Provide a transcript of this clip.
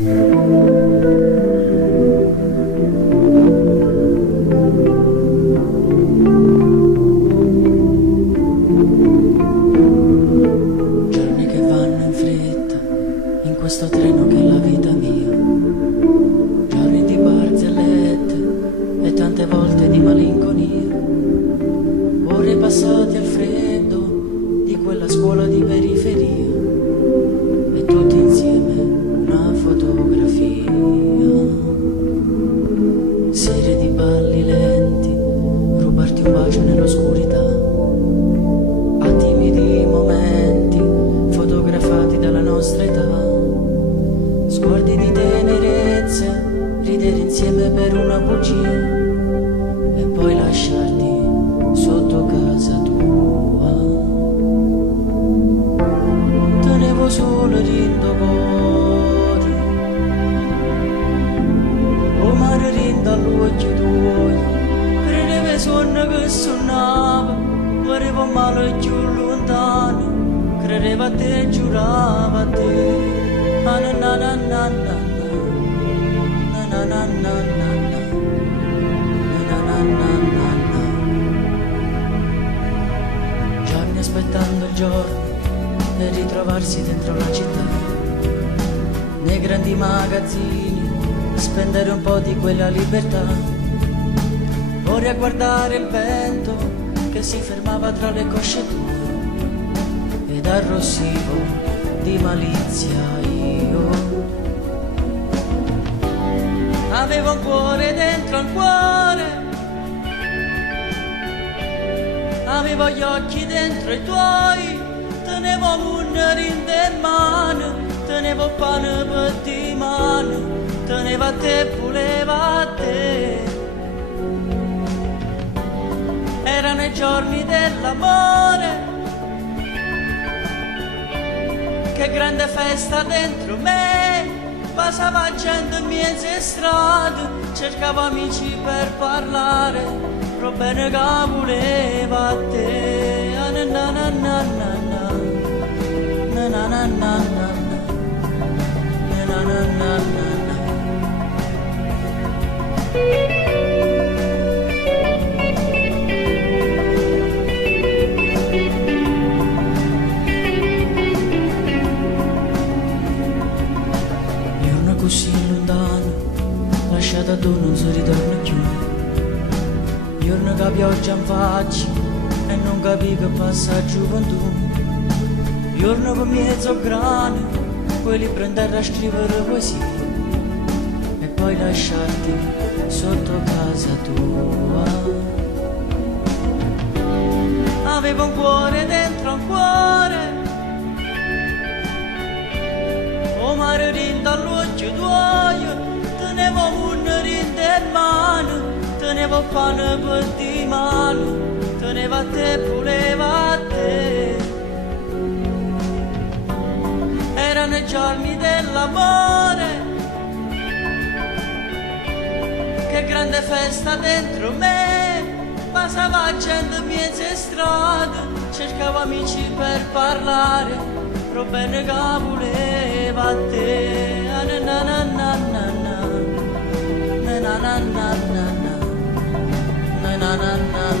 Giorni che vanno in fretta, in questo treno che è la vita mia. Giorni di barzellette e tante volte di malinconia. Ore passate al freddo di quella scuola di periferia. E tutti insieme una fotografia. Serie di balli lenti, rubarti un bacio nell'oscurità. A timidi momenti fotografati dalla nostra età. Sguardi di tenerezze, ridere insieme per una bugia. E poi lasciarti sotto casa tua. Tenevo solo rindo cuore, o mare rindo all'occhio tuoi. Credevo sonno che suonava, volevo male più lontano. Credevo a te, giuravo a te. Na na na na na na na na na na na. Giorni aspettando il giorno per ritrovarsi dentro la città. Nei grandi magazzini spendere un po' di quella libertà. Vorrei guardare il vento che si fermava tra le cosce tue ed arrossivo di malizia io. Avevo un cuore dentro al cuore, avevo gli occhi dentro i tuoi, tenevo un rinde in mano, tenevo pane per di mano, tenevo a te, volevo a te. Erano i giorni dell'amore, che grande festa dentro me. Passava gente in mezze strade, cercavo amici per parlare, però bene che volevo a te. Na na na na na na na na na na na na na na. Così lontano, lasciata tu non si ritorna più. Giorno che pioggia in faccia e non capì che passa a gioventù. Giorno che mezzo grano, poi li prendere a scrivere poesie e poi lasciarti sotto casa tua. Avevo un cuore dentro un cuore, o mare rinda all'occhio tuo, tenevo un rinde in mano, tenevo pane per di mano, tenevo a te, volevo a te. Erano i giorni dell'amore, che grande festa dentro me. Passava gente in mezze strade, cercavo amici per parlare, però bene che volevo a te. Na na na na na na na na na na na na na na.